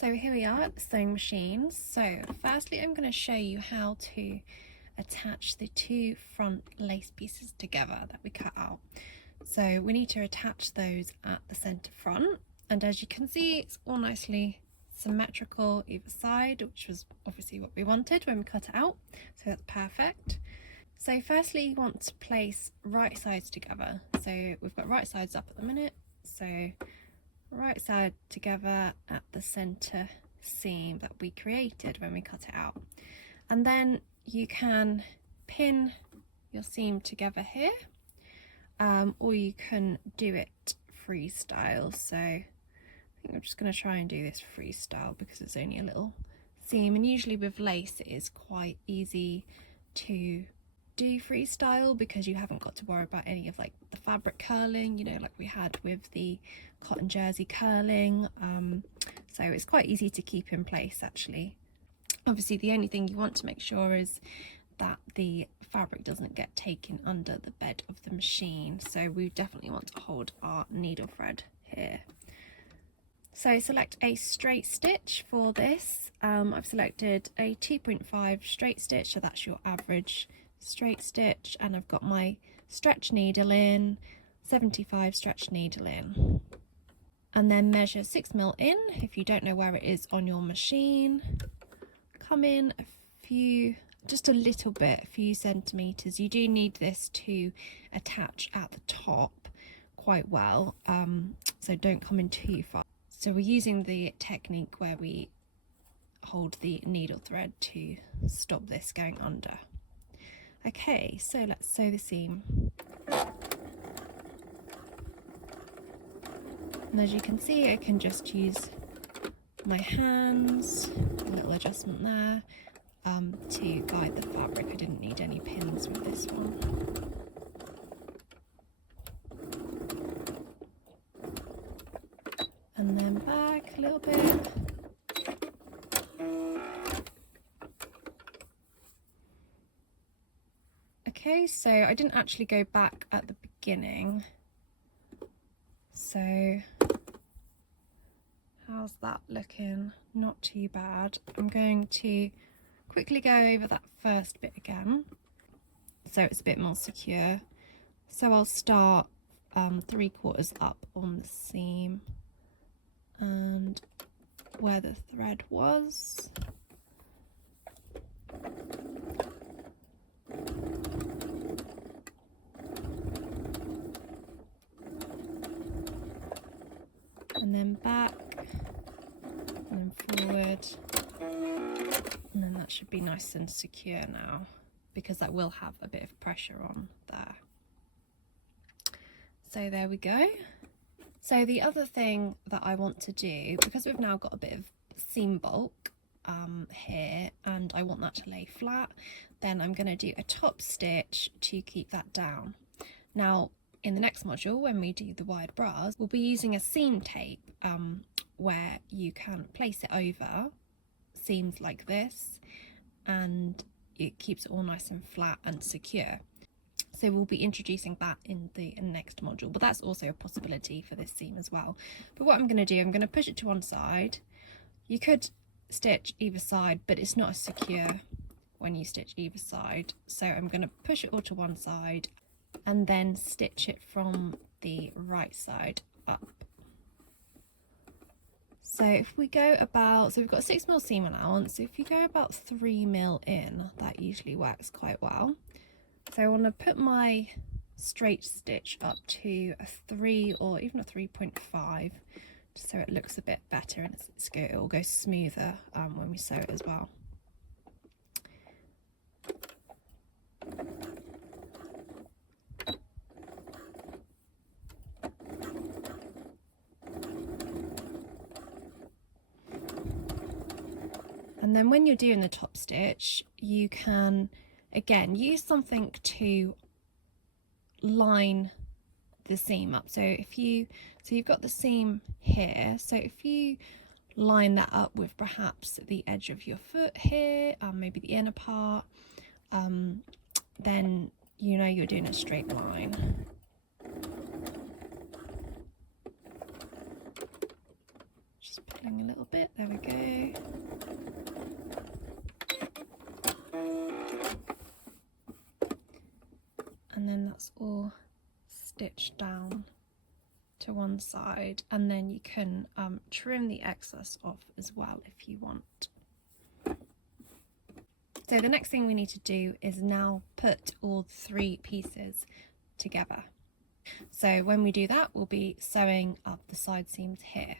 So here we are at the sewing machine. So firstly I'm going to show you how to attach the two front lace pieces together that we cut out. So we need to attach those at the centre front, and as you can see it's all nicely symmetrical either side, which was obviously what we wanted when we cut it out, so that's perfect. So firstly you want to place right sides together. So we've got right sides up at the minute, so right side together at the center seam that we created when we cut it out, and then you can pin your seam together here, or you can do it freestyle. So I think I'm just going to try and do this freestyle because it's only a little seam, and usually with lace it is quite easy to do freestyle because you haven't got to worry about any of like the fabric curling, you know, like we had with the cotton jersey curling. So it's quite easy to keep in place actually. Obviously the only thing you want to make sure is that the fabric doesn't get taken under the bed of the machine, so we definitely want to hold our needle thread here. So select a straight stitch for this. I've selected a 2.5 straight stitch, so that's your average straight stitch, and I've got my stretch needle in, 75 stretch needle in, and then measure 6mm in. If you don't know where it is on your machine, come in just a little bit, a few centimeters. You do need this to attach at the top quite well, so don't come in too far. So we're using the technique where we hold the needle thread to stop this going under. Okay, so let's sew the seam. And as you can see, I can just use my hands, a little adjustment there, to guide the fabric. I didn't need any pins with this one. And then back a little bit. Okay, so I didn't actually go back at the beginning, so how's that looking? Not too bad. I'm going to quickly go over that first bit again so it's a bit more secure. So I'll start 3/4 up on the seam and where the thread was. And then back, and then forward, and then that should be nice and secure now, because that will have a bit of pressure on there. So there we go. So the other thing that I want to do, because we've now got a bit of seam bulk here, and I want that to lay flat, then I'm going to do a top stitch to keep that down. Now in the next module, when we do the wide bras, we'll be using a seam tape where you can place it over seams like this, and it keeps it all nice and flat and secure. So we'll be introducing that in the next module, but that's also a possibility for this seam as well. But what I'm going to do, I'm going to push it to one side. You could stitch either side, but it's not as secure when you stitch either side. So I'm going to push it all to one side and then stitch it from the right side up. So if we go about, so we've got 6mm seam allowance, so if you go about 3mm in, that usually works quite well. So I want to put my straight stitch up to a 3 or even a 3.5, just so it looks a bit better and it will go smoother when we sew it as well. And then when you're doing the top stitch, you can again use something to line the seam up. So you've got the seam here, so if you line that up with perhaps the edge of your foot here, maybe the inner part, then you know you're doing a straight line. Just pulling a little bit, there we go. And then that's all stitched down to one side, and then you can trim the excess off as well if you want. So the next thing we need to do is now put all 3 pieces together. So when we do that, we'll be sewing up the side seams here.